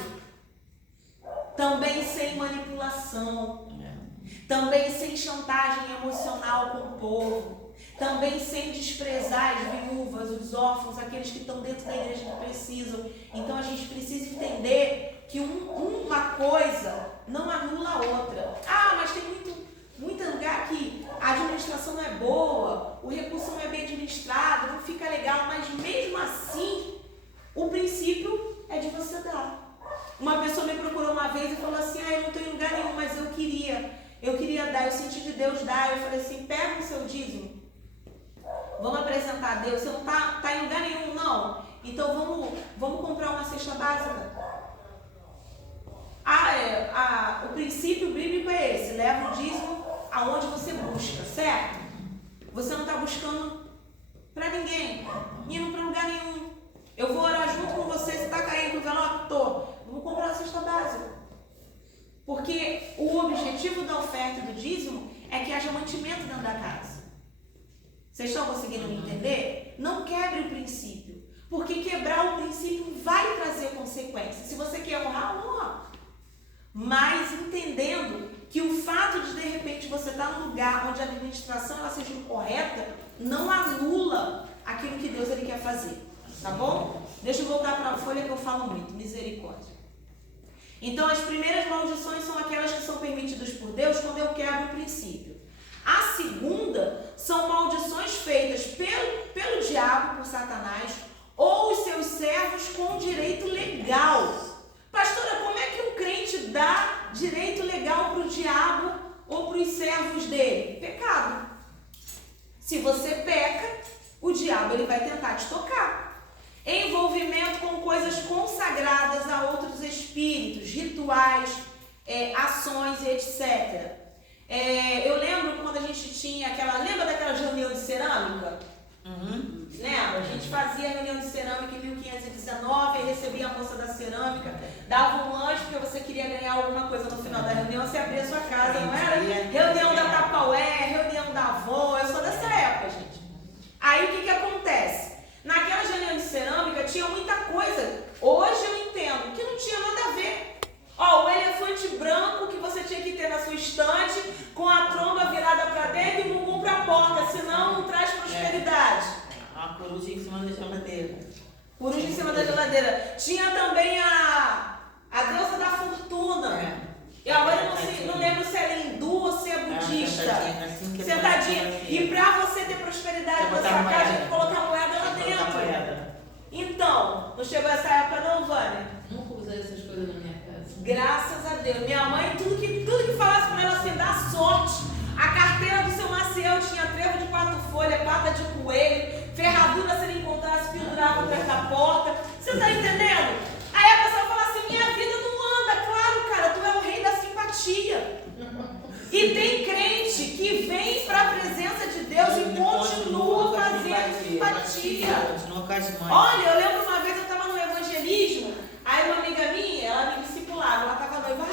também sem manipulação, também sem chantagem emocional com o povo, também sem desprezar as viúvas, os órfãos, aqueles que estão dentro da igreja que precisam. Então a gente precisa entender que uma coisa não anula a outra. Ah, mas tem muito lugar que a administração não é boa, o recurso não é bem administrado, não fica legal, mas mesmo assim, o princípio é de você dar. Uma pessoa me procurou uma vez e falou assim, eu não estou em lugar nenhum, mas eu queria dar, eu senti de Deus dar. Eu falei assim, pega o seu dízimo, vamos apresentar a Deus. Você não está em lugar nenhum, não? Então vamos comprar uma cesta básica. O princípio bíblico é esse, leva o dízimo aonde você busca, certo? Você não está buscando para ninguém, indo para lugar nenhum. Eu vou orar junto com você, você está caindo no envelope? Vamos comprar uma cesta básica. Porque o objetivo da oferta e do dízimo é que haja mantimento dentro da casa. Vocês estão conseguindo me entender? Não quebre o princípio, porque quebrar o princípio vai trazer consequências. Se você quer honrar, honra. Mas entendendo que o fato de repente você estar num lugar onde a administração ela seja incorreta, não anula aquilo que Deus ele quer fazer. Tá bom? Deixa eu voltar para a folha que eu falo muito, misericórdia. Então as primeiras maldições são aquelas que são permitidas por Deus quando eu quebro o princípio. A segunda são maldições feitas pelo diabo, por Satanás, ou os seus servos com direito legal. Pastora, como é que um crente dá direito legal para o diabo ou para os servos dele? Pecado. Se você peca, o diabo ele vai tentar te tocar. Envolvimento com coisas consagradas a outros espíritos, rituais, ações e etc. Eu lembro quando a gente tinha lembra daquela reunião de cerâmica? Lembra? A gente fazia reunião de cerâmica em 1519, aí recebia a moça da cerâmica, dava um lanche porque você queria ganhar alguma coisa no final da reunião, você abria a sua casa, não era? Reunião da Tapaué, reunião da avó, eu sou dessa época, gente. Aí o que acontece? Naquela reunião de cerâmica tinha muita coisa, hoje eu entendo, que não tinha nada a ver. O elefante branco que você tinha que ter na sua estante, com a tromba virada para dentro e o bumbum para a porta, senão não traz prosperidade. A coruja em cima da geladeira. Coruja em cima da geladeira. Tinha também a deusa da fortuna. Eu agora não lembro se é hindu ou se é budista. Sentadinha. E para você ter prosperidade na sua casa, tem que colocar moeda lá dentro. Então, não chegou essa época não, Vânia? Nunca usei essas coisas na minha casa. Graças a Deus. Minha mãe, tudo que falasse para ela assim, dá sorte. A carteira do seu Maciel tinha trevo de 4 folhas, pata de coelho, ferradura se ele encontrasse, pendurava atrás da porta. Você está entendendo? Aí a pessoa fala assim, minha vida não anda. Claro, cara, tu é o rei da simpatia. E tem crente que vem para a presença de Deus e continua fazendo simpatia. Olha, eu lembro uma vez eu estava no evangelismo, aí uma amiga minha, ela me discipulava, ela estava noiva,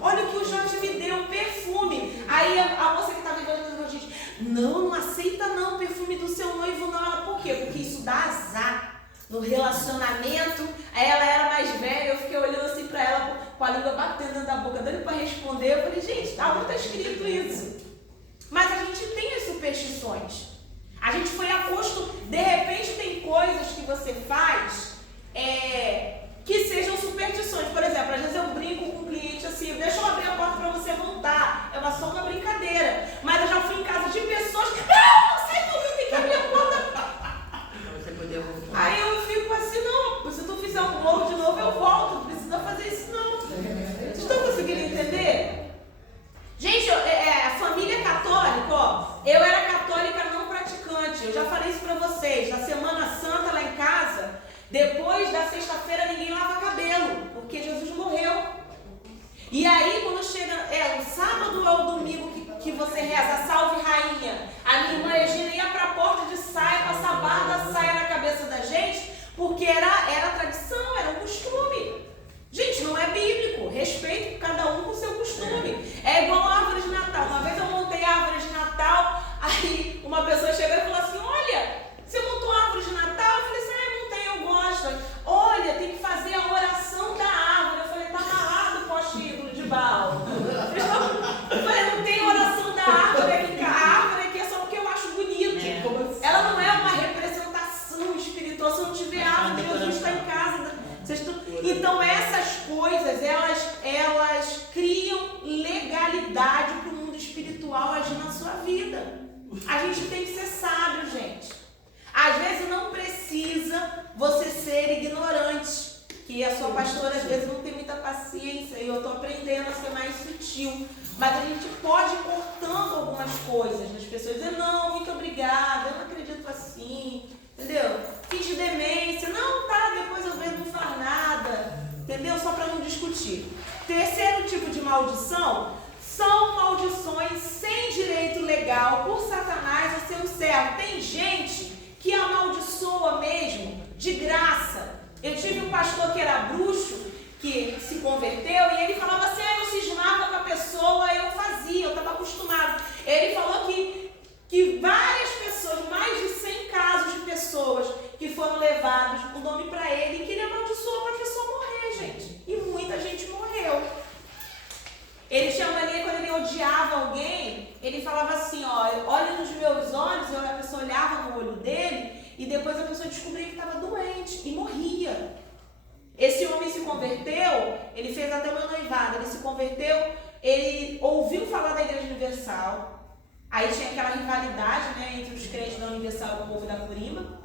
olha o que o Jorge me deu, um perfume. Aí a moça que estava evangelizando a gente, não aceita não o perfume do seu noivo não. Ela, por quê? Porque isso dá azar no relacionamento. Aí ela era mais velha, eu fiquei olhando assim para ela, com a língua batendo dentro da boca dele para responder. Eu falei, gente, aonde está escrito isso? Mas a gente tem as superstições. A gente foi acostumado. De repente tem coisas que você faz que sejam superstições. Por exemplo, às vezes eu brinco com um cliente assim, deixa eu abrir a porta para você montar. É só uma brincadeira. Mas eu já fui em casa de pessoas que, não, sai comigo, tem que abrir a porta. Aí eu fico assim, não, se tu fizer um bolo de novo, eu volto. Não precisa fazer isso não. Vocês estão conseguindo entender? Gente, a família católica, eu era católica não praticante. Eu já falei isso pra vocês. Na Semana Santa lá em casa, depois da sexta-feira ninguém lava cabelo, porque Jesus morreu. E aí quando chega o sábado ou o domingo que você reza Salve Rainha, a minha irmã Regina ia pra porta de saia, passar a barra da saia na cabeça da gente, porque era tradição, era um costume. Gente, não é bíblico. Respeito Então essas coisas, elas criam legalidade para o mundo espiritual agir na sua vida. A gente tem que ser sábio, gente. Às vezes não precisa você ser ignorante, que a sua pastora às vezes não tem muita paciência e eu estou aprendendo a ser mais sutil. Mas a gente pode ir cortando algumas coisas das pessoas, dizer, não, muito obrigada, eu não acredito assim, entendeu? Finge demência, não, tá, depois eu vejo, não faz nada, entendeu? Só para não discutir. Terceiro tipo de maldição são maldições sem direito legal por Satanás a seu servo. Tem gente que amaldiçoa mesmo, de graça. Eu tive um pastor que era bruxo, que se converteu, e ele falava assim, eu cismava com a pessoa, eu fazia, eu estava acostumado. Ele falou que várias pessoas, mais de 100 casos de pessoas que foram levados o nome para ele, e que ele amaldiçoou para a pessoa morrer, gente. E muita gente morreu. Ele tinha mania, quando ele odiava alguém, ele falava assim, olha nos meus olhos, a pessoa olhava no olho dele, e depois a pessoa descobria que estava doente e morria. Esse homem se converteu, ele fez até o meu noivado, ele se converteu, ele ouviu falar da Igreja Universal, aí tinha aquela rivalidade, né, entre os crentes da Universal e o povo da Corimba,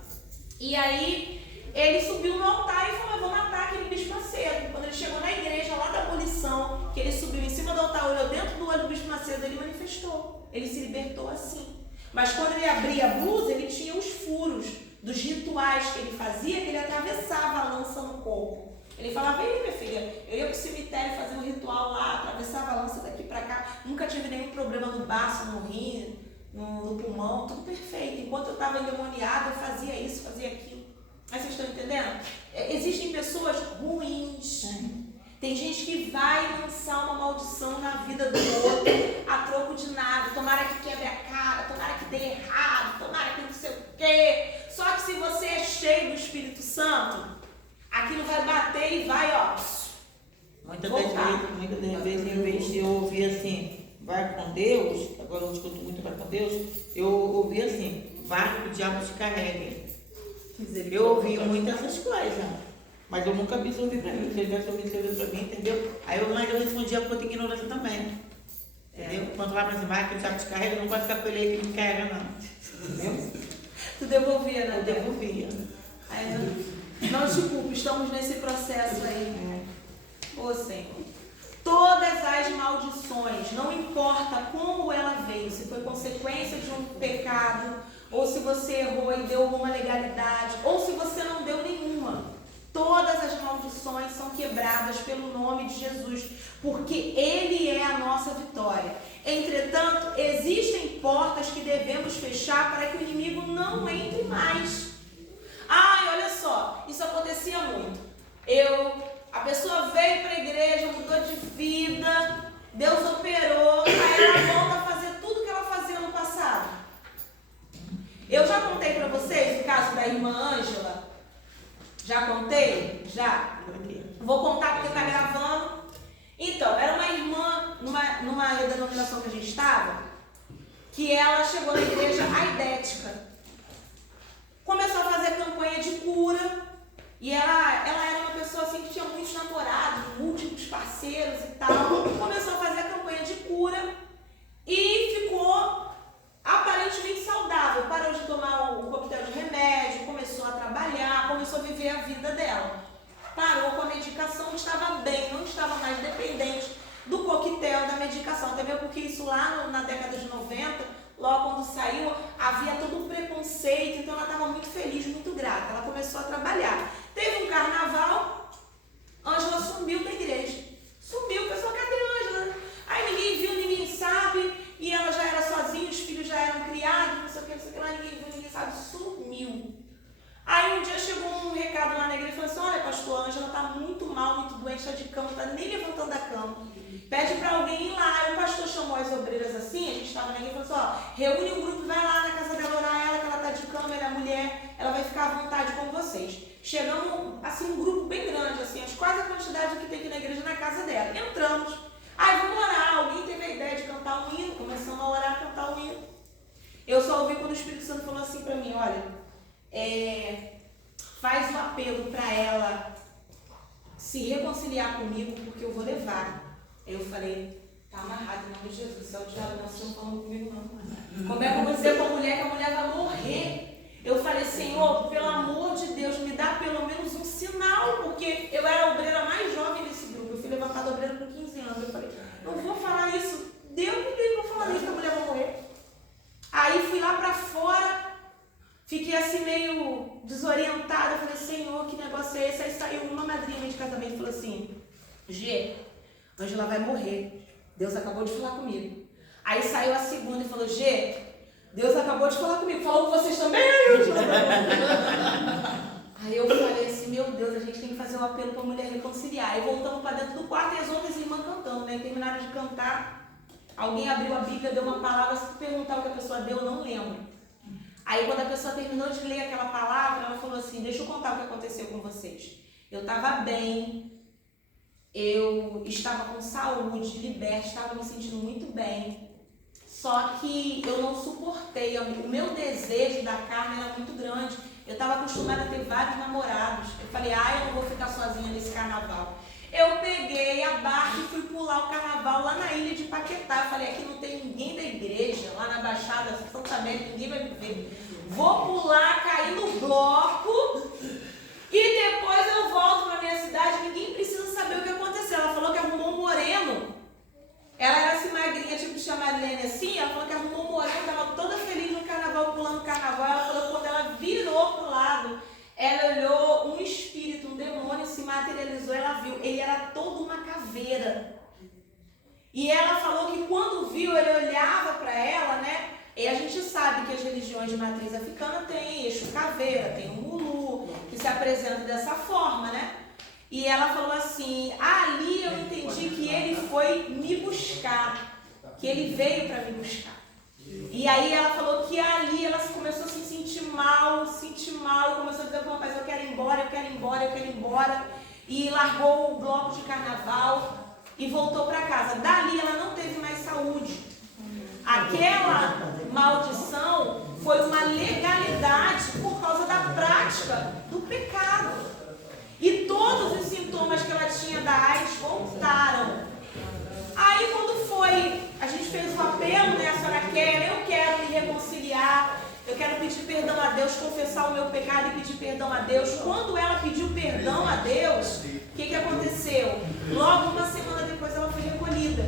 e aí ele subiu no altar e falou, vou matar aquele Bispo Macedo. Quando ele chegou na igreja lá da abolição, que ele subiu em cima do altar, olhou dentro do olho do Bispo Macedo, ele manifestou, ele se libertou assim. Mas quando ele abria a blusa, ele tinha os furos dos rituais que ele fazia, que ele atravessava a lança no corpo. Ele falava, ei, minha filha, eu ia pro cemitério fazer um ritual lá, atravessava a lança daqui pra cá, nunca tive nenhum problema no baço, no rim, no pulmão, tudo perfeito. Enquanto eu estava endemoniada, eu fazia isso, fazia aquilo. Mas vocês estão entendendo? Existem pessoas ruins. Tem gente que vai lançar uma maldição na vida do outro a troco de nada. Tomara que quebre a cara, tomara que dê errado, tomara que não sei o quê. Só que se você é cheio do Espírito Santo, aquilo vai bater e vai, Muitas das vezes, em vez de eu ouvir assim, vai com Deus, agora eu escuto muito vai com Deus, eu ouvi assim, vai que o diabo te carregue. Eu ouvi muitas essas coisas, mas eu nunca vi ouvir pra mim. Se ele tivesse ouvido pra mim, entendeu? Mas eu respondia por outra ignorância também. Entendeu? Quando vai pra cima, vai que o diabo te carrega, não pode ficar com ele aí que me carrega, não. Entendeu? Tu devolvia, né? Eu devolvia. Não te culpo, estamos nesse processo aí. Ô Senhor, todas as maldições, não importa como ela veio, se foi consequência de um pecado, ou se você errou e deu alguma legalidade, ou se você não deu nenhuma, todas as maldições são quebradas pelo nome de Jesus, porque Ele é a nossa vitória. Entretanto, existem portas que devemos fechar para que o inimigo não entre mais. Olha só, isso acontecia muito. A pessoa veio para a igreja, mudou de vida, Deus operou, aí ela volta a fazer tudo que ela fazia no passado. Eu já contei para vocês o caso da irmã Ângela? Já contei? Já? Vou contar porque está gravando. Então, era uma irmã, numa denominação que a gente estava, que ela chegou na igreja aidética. Começou a fazer campanha de cura. E ela era uma pessoa assim que tinha muitos namorados, múltiplos parceiros e tal. Começou a fazer a campanha de cura e ficou aparentemente saudável. Parou de tomar o coquetel de remédio, começou a trabalhar, começou a viver a vida dela. Parou com a medicação, estava bem, não estava mais dependente do coquetel, da medicação. Até mesmo porque isso lá na década de 90, logo quando saiu, havia todo um preconceito, então ela estava muito feliz, muito grata. Ela começou a trabalhar. Teve um carnaval, Ângela sumiu da igreja. Sumiu, o pessoal, cadê Ângela? Aí ninguém viu, ninguém sabe, e ela já era sozinha, os filhos já eram criados, não sei o que lá, ninguém viu, ninguém sabe, sumiu. Aí um dia chegou um recado lá na igreja e falou assim, olha, pastor, Ângela está muito mal, muito doente, está de cama, não está nem levantando da cama. Pede para alguém ir lá. Aí o pastor chamou as obreiras assim, a gente estava na igreja e falou assim, reúne um grupo, vai lá na casa dela orar ela, que ela está de cama, ela é mulher, ela vai ficar à vontade com vocês. Chegamos, assim, um grupo bem grande, assim, quase a quantidade que tem aqui na igreja na casa dela. Entramos. Aí vamos orar, alguém teve a ideia de cantar um hino, começamos a orar, cantar um hino. Eu só ouvi quando o Espírito Santo falou assim para mim, olha, faz um apelo para ela se reconciliar comigo, porque eu vou levar. Aí eu falei, tá amarrado em nome de Jesus, se é o diabo não estão falando comigo não. Como é que eu vou dizer pra mulher que a mulher vai morrer? Eu falei, Senhor, pelo amor de Deus, me dá pelo menos um sinal, porque eu era a obreira mais jovem desse grupo, eu fui levantada obreira com 15 anos. Eu falei, não vou falar isso, Deus me livre pra falar isso, que a mulher vai morrer. Aí fui lá pra fora, fiquei assim meio desorientada, falei, Senhor, que negócio é esse? Aí saiu uma madrinha de casamento e falou assim, Gê, Ângela vai morrer, Deus acabou de falar comigo. Aí saiu a segunda e falou, Gê, Deus acabou de falar comigo, falou com vocês também? Aí eu falei assim, meu Deus, a gente tem que fazer um apelo pra mulher reconciliar. Aí voltamos pra dentro do quarto e as outras irmãs cantando, né? Terminaram de cantar, alguém abriu a Bíblia, deu uma palavra, se perguntar o que a pessoa deu, eu não lembro. Aí quando a pessoa terminou de ler aquela palavra, ela falou assim, deixa eu contar o que aconteceu com vocês. Eu estava bem, eu estava com saúde, liberta, estava me sentindo muito bem. Só que eu não suportei, o meu desejo da carne era muito grande. Eu estava acostumada a ter vários namorados. Eu falei, eu não vou ficar sozinha nesse carnaval. Eu peguei a barca e fui pular o carnaval lá na ilha de Paquetá. Eu falei, aqui não tem ninguém da igreja, lá na Baixada, Santa América, ninguém vai me ver. Vou pular, cair no bloco e depois eu volto para minha cidade. Ninguém precisa saber o que aconteceu. Ela falou que arrumou um moreno. Ela era assim magrinha, tipo de Marlene assim. Ela falou que arrumou um moreno, estava toda feliz no carnaval, pulando o carnaval. Ela falou que quando ela virou pro lado, ela olhou um espírito, um demônio se materializou, ela viu, ele era todo uma caveira. E ela falou que quando viu, ele olhava para ela, né? E a gente sabe que as religiões de matriz africana tem Exu caveira, tem o Mulu, que se apresenta dessa forma, né? E ela falou assim, ali eu entendi que ele foi me buscar, que ele veio para me buscar. E aí ela falou que ali ela começou a se sentir mal, começou a dizer, mas eu quero ir embora, eu quero ir embora, eu quero ir embora. E largou o bloco de carnaval e voltou para casa. Dali ela não teve mais saúde. Aquela maldição foi uma legalidade por causa da prática do pecado. E todos os sintomas que ela tinha da AIDS voltaram. Aí quando foi, a gente fez o apelo, né? A senhora quer, eu quero me reconciliar, eu quero pedir perdão a Deus, confessar o meu pecado e pedir perdão a Deus. Quando ela pediu perdão a Deus, o que aconteceu? Logo uma semana depois ela foi recolhida.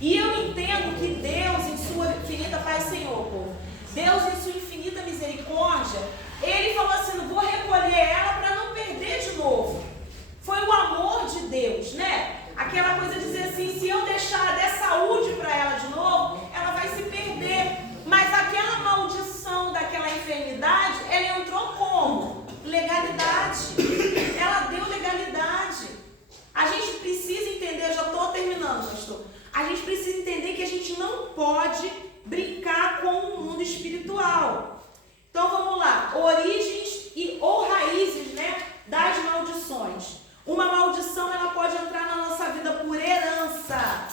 E eu entendo que Deus, em sua infinita paz, Senhor, povo, Deus em sua infinita misericórdia, Ele falou assim, não vou recolher ela para não perder de novo. Foi o amor de Deus, né? Aquela coisa de dizer assim, se eu deixar der saúde para ela de novo, ela vai se perder. Mas aquela maldição daquela enfermidade, ela entrou como? Legalidade. Ela deu legalidade. A gente precisa entender, já estou terminando, pastor. A gente precisa entender que a gente não pode brincar com o mundo espiritual. Então vamos lá, origens ou raízes, né, das maldições. Uma maldição, ela pode entrar na nossa vida por herança,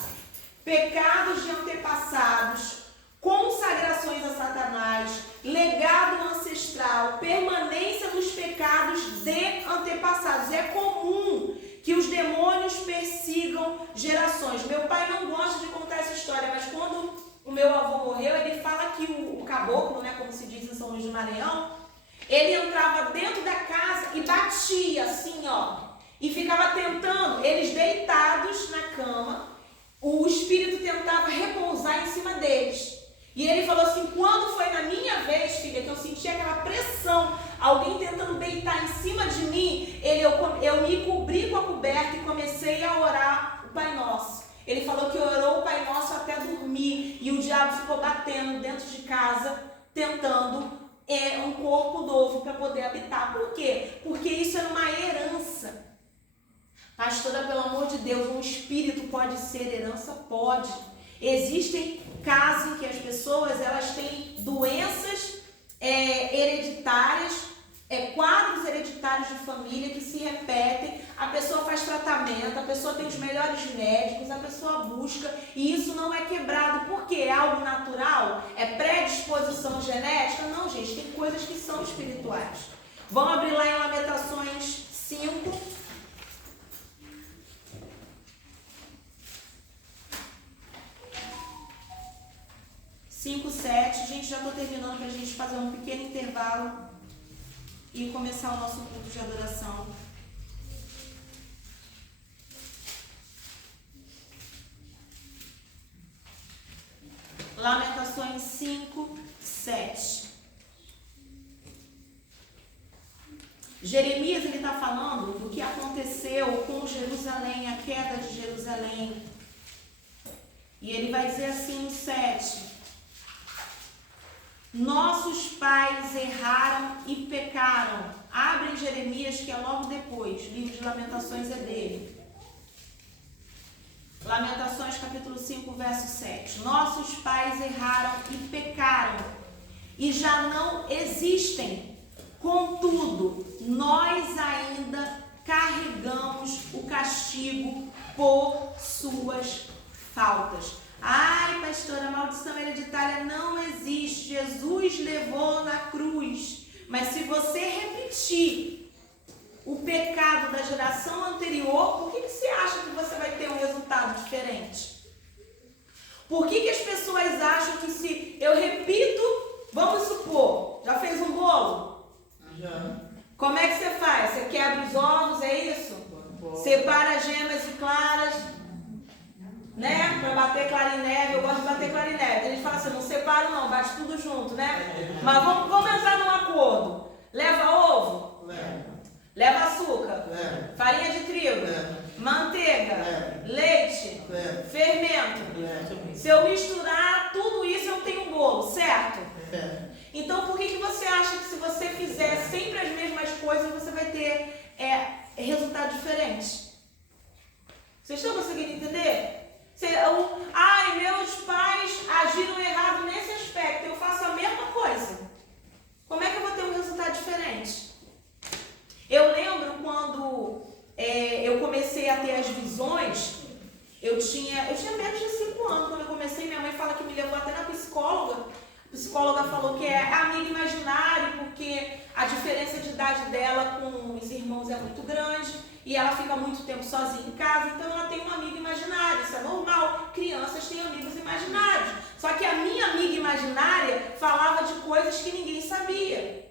pecados de antepassados, consagrações a Satanás, legado ancestral, permanência dos pecados de antepassados. É comum que os demônios persigam gerações. Meu pai não gosta de contar essa história, mas quando o meu avô morreu, ele fala que o caboclo, né, como se diz em São Luís do Maranhão, ele entrava dentro da casa e batia assim, ó, e ficava tentando, eles deitados na cama, o espírito tentava repousar em cima deles. E ele falou assim, quando foi na minha vez, filha, que eu senti aquela pressão, alguém tentando deitar em cima de mim, eu me cobri com a coberta e comecei a orar o Pai Nosso. Ele falou que orou o Pai Nosso até dormir e o diabo ficou batendo dentro de casa, tentando um corpo novo para poder habitar. Por quê? Porque isso era uma herança. Pastora, pelo amor de Deus, um espírito pode ser herança? Pode. Existem casos em que as pessoas elas têm doenças hereditárias, quadros hereditários de família que se repetem, a pessoa faz tratamento, a pessoa tem os melhores médicos, a pessoa busca e isso não é quebrado. Por quê? É algo natural? É predisposição genética? Não, gente, tem coisas que são espirituais. Vamos abrir lá em Lamentações 5. 7. Gente, já estou terminando para a gente fazer um pequeno intervalo e começar o nosso culto de adoração. Lamentações 5, 7. Jeremias, ele está falando do que aconteceu com Jerusalém, a queda de Jerusalém. E ele vai dizer assim no 7. Nossos pais erraram e pecaram. Abre em Jeremias, que é logo depois. O livro de Lamentações é dele. Lamentações capítulo 5, verso 7. Nossos pais erraram e pecaram, e já não existem. Contudo, nós ainda carregamos o castigo por suas faltas. Ai, pastora, a maldição hereditária não existe. Jesus levou na cruz. Mas se você repetir o pecado da geração anterior, por que você acha que você vai ter um resultado diferente? Por que as pessoas acham que se eu repito, vamos supor, já fez um bolo? Já. Como é que você faz? Você quebra os ovos, é isso? Separa gemas e claras, né? Para bater clara em neve. Eu gosto de bater clara em neve. A gente fala assim, não separa não, bate tudo junto, né? Mas vamos entrar num acordo. Leva ovo? Leva açúcar? Farinha de trigo? Manteiga? Leite? Fermento? Se eu misturar tudo isso, eu tenho um bolo, certo? Então, por que você acha que se você fizer sempre as mesmas coisas, você vai ter resultado diferente? Vocês estão conseguindo entender? Ai, meus pais agiram errado nesse aspecto, eu faço a mesma coisa. Como é que eu vou ter um resultado diferente? Eu lembro quando eu comecei a ter as visões, eu tinha menos de 5 anos quando eu comecei. Minha mãe fala que me levou até na psicóloga. A psicóloga falou que é amigo imaginário, porque a diferença de idade dela com os irmãos é muito grande e ela fica muito tempo sozinha em casa, então ela tem um amigo imaginário. Isso é normal, crianças têm amigos imaginários. Só que a minha amiga imaginária falava de coisas que ninguém sabia.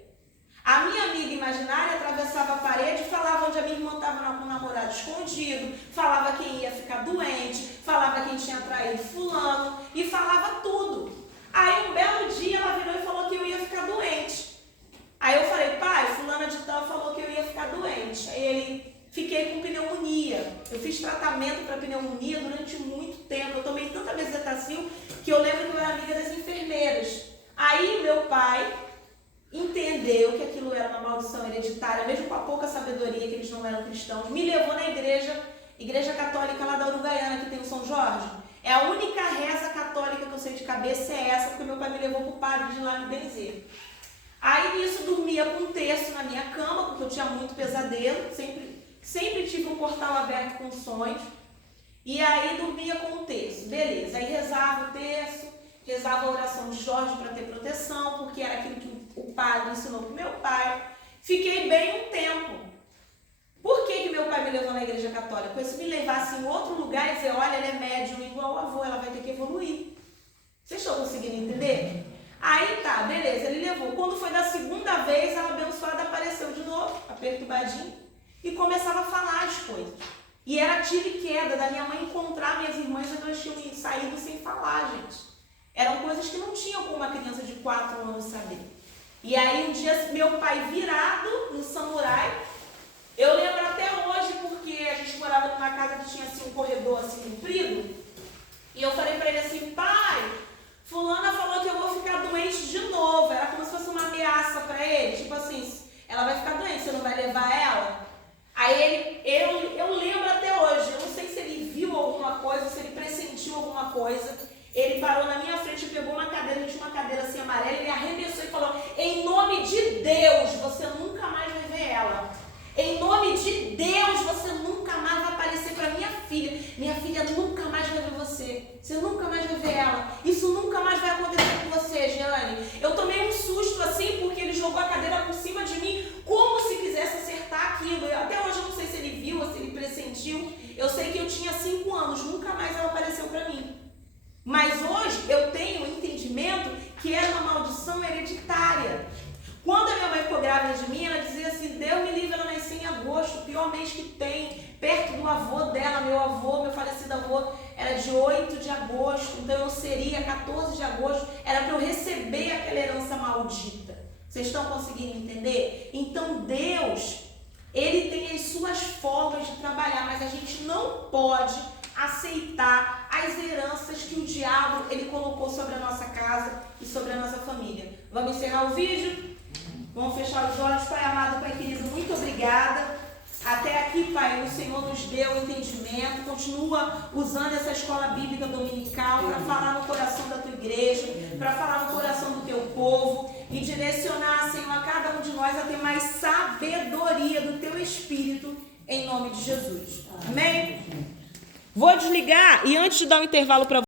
A minha amiga imaginária atravessava a parede e falava onde a minha irmã estava com um namorado escondido, falava quem ia ficar doente, falava quem tinha traído fulano e falava tudo. Aí um belo dia ela virou e falou que eu ia ficar doente. Aí eu falei, pai, fulana de tal falou que eu ia ficar doente. Aí ele, fiquei com pneumonia. Eu fiz tratamento para pneumonia durante muito tempo. Eu tomei tanta bezetacil que eu lembro que eu era amiga das enfermeiras. Aí meu pai entendeu que aquilo era uma maldição hereditária, mesmo com a pouca sabedoria, que eles não eram cristãos, me levou na igreja católica lá da Uruguaiana, que tem o São Jorge. É a única reza católica que eu sei de cabeça é essa, porque meu pai me levou pro padre de lá me benzer. Aí nisso dormia com um terço na minha cama, porque eu tinha muito pesadelo, sempre tive um portal aberto com sonhos, e aí dormia com um terço, beleza. Aí rezava o terço, rezava a oração de Jorge para ter proteção, porque era aquilo que o padre ensinou pro meu pai. Fiquei bem um tempo. Por que meu pai me levou na igreja católica? Porque se me levasse em outro lugar e dizer, olha, ele é médium igual o avô, ela vai ter que evoluir. Vocês estão conseguindo entender? Aí tá, beleza, ele levou. Quando foi da segunda vez, a abençoada apareceu de novo, aperturbadinha, e começava a falar as coisas. E era tiro e queda da minha mãe encontrar minhas irmãs e nós tínhamos saído sem falar, gente. Eram coisas que não tinham como uma criança de 4 anos saber. E aí um dia, meu pai virado no samurai, eu lembro até hoje porque a gente morava numa casa que tinha assim um corredor assim comprido, e eu falei pra ele assim, pai, fulana falou que eu vou ficar doente de novo. Era como se fosse uma ameaça pra ele, tipo assim, ela vai ficar doente, você não vai levar ela? Aí eu lembro até hoje, eu não sei se ele viu alguma coisa, se ele pressentiu alguma coisa. Ele parou na minha frente, pegou uma cadeira, a gente tinha uma cadeira assim amarela, ele arremessou e falou, em nome de Deus, você nunca mais vai ver ela. Em nome de Deus, você nunca mais vai aparecer para minha filha. Minha filha nunca mais vai ver você. Você nunca mais vai ver ela. Isso nunca mais vai acontecer com você, Jeane. Eu tomei um susto assim, porque ele jogou a cadeira por cima de mim, como se quisesse acertar aquilo. Até hoje eu não sei se ele viu ou se ele pressentiu. Eu sei que eu tinha 5 anos, nunca mais ela apareceu para mim. Mas hoje eu tenho o entendimento que era uma maldição hereditária. Quando a minha mãe ficou grávida de mim, ela dizia assim, Deus me livre, ela nasceu em agosto, o pior mês que tem, perto do avô dela, meu falecido avô, era de 8 de agosto, então eu seria 14 de agosto, era para eu receber aquela herança maldita. Vocês estão conseguindo entender? Então Deus, Ele tem as suas formas de trabalhar, mas a gente não pode aceitar as heranças que o diabo ele colocou sobre a nossa casa e sobre a nossa família. Vamos encerrar o vídeo? Vamos fechar os olhos. Pai amado, Pai querido, muito obrigada. Até aqui, Pai, o Senhor nos deu entendimento. Continua usando essa escola bíblica dominical para falar no coração da tua igreja, para falar no coração do teu povo e direcionar, Senhor, a cada um de nós a ter mais sabedoria do teu Espírito, em nome de Jesus. Amém? Vou desligar e antes de dar um intervalo para